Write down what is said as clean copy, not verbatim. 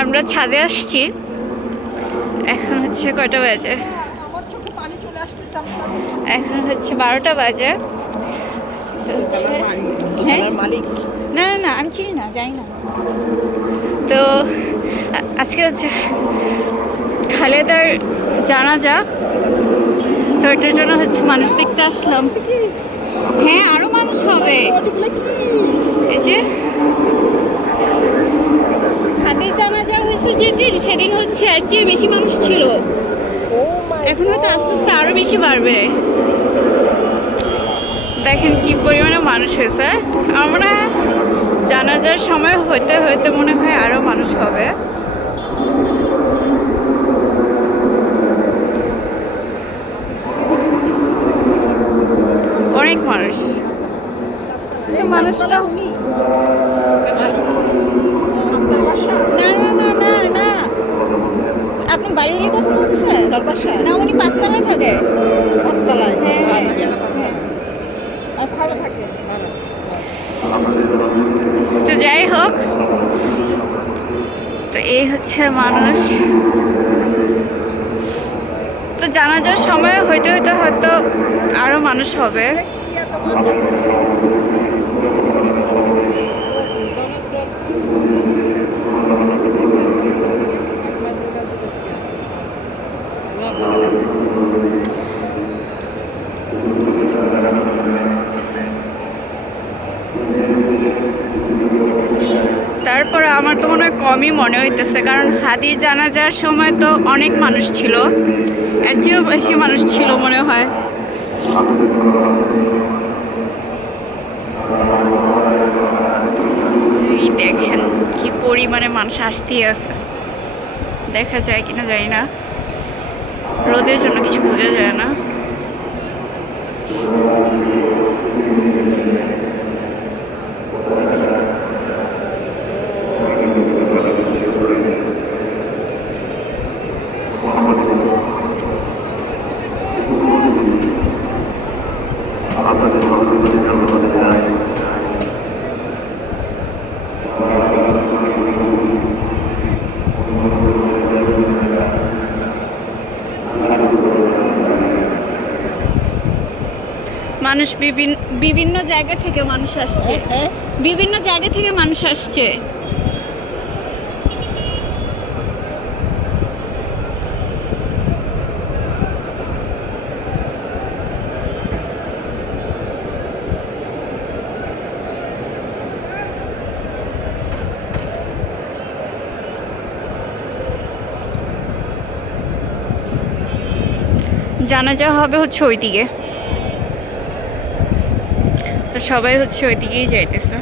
আমরা ছাদে আসছি। এখন হচ্ছে কয়টা বাজে? এখন হচ্ছে 12টা বাজে। না না না, আমি চিনি না, জানি না। তো আজকে হচ্ছে খালেদার জানাজা, তো এটার জন্য হচ্ছে মানুষ দেখতে আসলাম। হ্যাঁ, আরো মানুষ হবে। এই যে হাতের জানাজা হয়েছে যেদিন, সেদিন হচ্ছে আর চেয়ে বেশি মানুষ ছিল। এখন হয়তো আস্তে আস্তে আরো বেশি বাড়বে। দেখেন কি পরিমাণে মানুষ হয়েছে। আমরা জানাজার সময় হইতে হইতে মনে হয় আরো মানুষ হবে। অনেক মানুষ। মানুষটা না না না না না, আপনি বাড়ির কথা বলতেছেন? না, উনি 5 তলায় থাকে। 5 তলায়? হ্যাঁ, থাকে। তো যাই হোক, তো এই হচ্ছে মানুষ। তো জানাজার সময় হইতে হইতে হয়তো আরো মানুষ হবে। তারপরে আমার তো মনে হয় কমই মনে হইতেছে, কারণ হাদির জানাজার সময় তো অনেক মানুষ ছিল, এর চেয়েও বেশি মানুষ ছিল মনে হয়। এই দেখেন কি পরিমাণে মানুষ আসতেই আছে। দেখা যায় কিনা জানি না, রোদের জন্য কিছু বোঝা যায় না। মানুষ বিভিন্ন জায়গা থেকে মানুষ আসছে, বিভিন্ন জায়গা থেকে মানুষ আসছে। জানাজা হবে হচ্ছে ওইদিকে, তো সবাই হচ্ছে ওইদিকেই যাইতেছে।